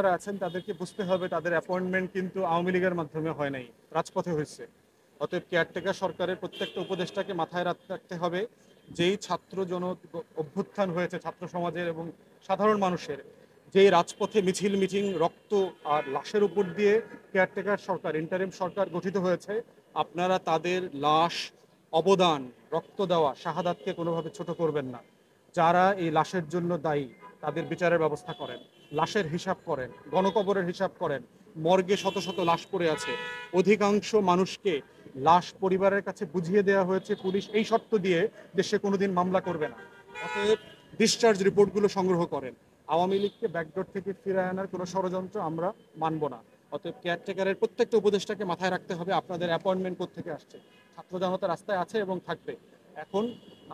যারা আছেন তাদেরকে বুঝতে হবে তাদের অ্যাপয়েন্টমেন্ট কিন্তু আওয়ামী লীগের মাধ্যমে হয় নাই, রাজপথে হয়েছে। অতএব কেয়ারটেকার সরকারের প্রত্যেকটা উপদেষ্টাকে মাথায় রাখতে হবে, যেই ছাত্র জন অভ্যুত্থান হয়েছে ছাত্র সমাজের এবং সাধারণ মানুষের, যেই রাজপথে মিছিল মিটিং রক্ত আর লাশের উপর দিয়ে কেয়ারটেকার সরকার ইন্টারিম সরকার গঠিত হয়েছে, আপনারা তাদের লাশ, অবদান, রক্ত দেওয়া, শাহাদাতকে কোনোভাবে ছোট করবেন না। যারা এই লাশের জন্য দায়ী তাদের বিচারের ব্যবস্থা করেন, লাশের হিসাব করেন, গণকবরের হিসাব করেন। মর্গে শত শত লাশ পড়ে আছে, অধিকাংশ মানুষকে লাশ পরিবারের কাছে বুঝিয়ে দেওয়া হয়েছে পুলিশ এই শর্ত দিয়ে যে সে কোনোদিন মামলা করবে না। অতএব ডিসচার্জ রিপোর্টগুলো সংগ্রহ করেন। আওয়ামী লীগকে ব্যাকডোর থেকে ফিরে আনার কোনো ষড়যন্ত্র আমরা মানব না। অতএব কেয়ারটেকারের প্রত্যেকটা উপদেষ্টাকে মাথায় রাখতে হবে আপনাদের অ্যাপয়েন্টমেন্ট কোত্থেকে আসছে। ছাত্র জনতা রাস্তায় আছে এবং থাকবে। এখন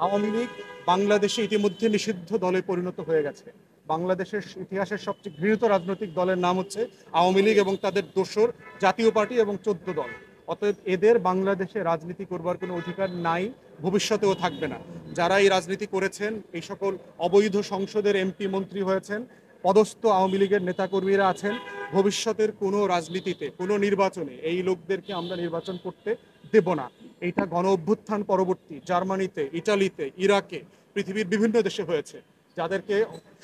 আওয়ামী লীগ বাংলাদেশে ইতিমধ্যে নিষিদ্ধ দলে পরিণত হয়ে গেছে। বাংলাদেশের ইতিহাসের সবচেয়ে ঘৃণিত রাজনৈতিক দলের নাম হচ্ছে আওয়ামী লীগ এবং তাদের দোসর জাতীয় পার্টি এবং 14 দল। অতএব এদের বাংলাদেশে রাজনীতি করবার কোনো অধিকার নাই, ভবিষ্যতেও থাকবে না। যারা এই রাজনীতি করেছেন, এই সকল অবৈধ সংসদের এমপি মন্ত্রী হয়েছেন, পদস্থ আওয়ামী লীগের নেতাকর্মীরা আছেন, ভবিষ্যতের কোনো রাজনীতিতে, কোনো নির্বাচনে এই লোকদেরকে আমরা নির্বাচন করতে দেব না। এইটা গণ অভ্যুত্থান পরবর্তী জার্মানিতে, ইটালিতে, ইরাকে, পৃথিবীর বিভিন্ন দেশে হয়েছে। যাদেরকে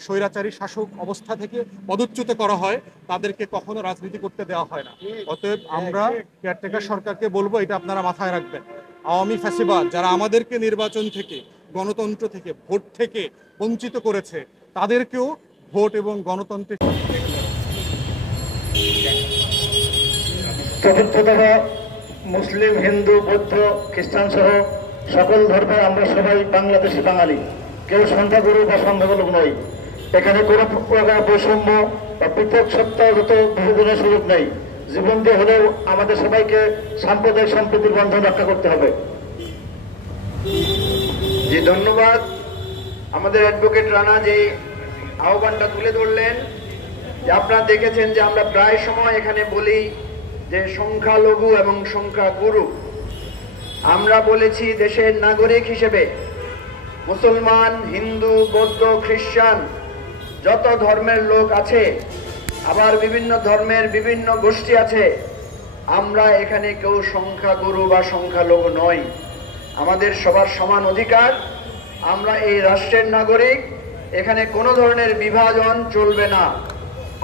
স্বৈরাচারী শাসক অবস্থা থেকে পদচ্যুত করা হয় তাদেরকে কখনো রাজনীতি করতে দেওয়া হয় না। অতএব আমরা কেয়ারটেকার সরকারকে বলবো এটা আপনারা মাথায় রাখবেন। আওয়ামী ফ্যাসিবাদ যারা আমাদেরকে নির্বাচন থেকে, গণতন্ত্র থেকে, ভোট থেকে বঞ্চিত করেছে, তাদেরকেও ভোট এবং গণতন্ত্রের চতুর্থ দফা মুসলিম, হিন্দু, বৌদ্ধ, খ্রিস্টান সহ সকল ধর্মে আমরা সবাই বাংলাদেশি বাঙালি, কেউ সংখ্যাগুরু বা সংখ্যালঘু নই। এখানে কোনো প্রকার বৈষম্য বা পৃথক সত্তাগত বিভাজনের সুযোগ নেই। জীবন দিয়ে হলেও আমাদের সবাইকে সাম্প্রদায়িক সম্প্রীতির বন্ধন রক্ষা করতে হবে। জি, ধন্যবাদ। আমাদের অ্যাডভোকেট রানা যে আহ্বানটা তুলে ধরলেন, যে আপনারা দেখেছেন যে আমরা প্রায় সময় এখানে বলি যে সংখ্যালঘু এবং সংখ্যাগুরু। আমরা বলেছি দেশের নাগরিক হিসেবে মুসলমান, হিন্দু, বৌদ্ধ, খ্রিস্টান যত ধর্মের লোক আছে, আবার বিভিন্ন ধর্মের বিভিন্ন গোষ্ঠী আছে, আমরা এখানে কেউ সংখ্যাগুরু বা সংখ্যালঘু নই। আমাদের সবার সমান অধিকার। আমরা এই রাষ্ট্রের নাগরিক। এখানে কোনো ধরনের বিভাজন চলবে না।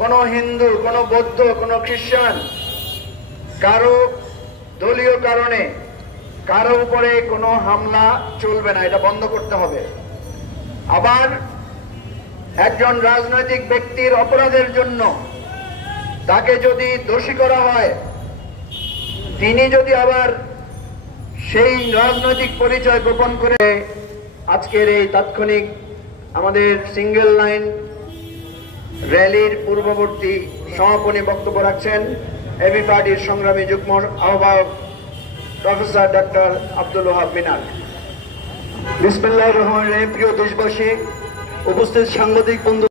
কোনো হিন্দু, কোনো বৌদ্ধ, কোনো খ্রিস্টান কারো দলীয় কারণে কারো উপরে কোনো হামলা চলবে না, এটা বন্ধ করতে হবে। আবার একজন রাজনৈতিক ব্যক্তির অপরাধের জন্য তাকে যদি দোষী করা হয়, তিনি যদি আবার সেই রাজনৈতিক পরিচয় গোপন করে আজকের এই তাৎক্ষণিক আমাদের সিঙ্গেল লাইন র্যালির পূর্ববর্তী সমাপনী বক্তব্য রাখছেন এবি পার্টির সংগ্রামী যুগ্ম আহ্বায়ক প্রফেসর ডক্টর আব্দুল ওয়াহাব মিনার। বিসমিল্লাহির রহমানির রহিম। প্রিয় দেশবাসী, উপস্থিত সাংবাদিক বন্ধু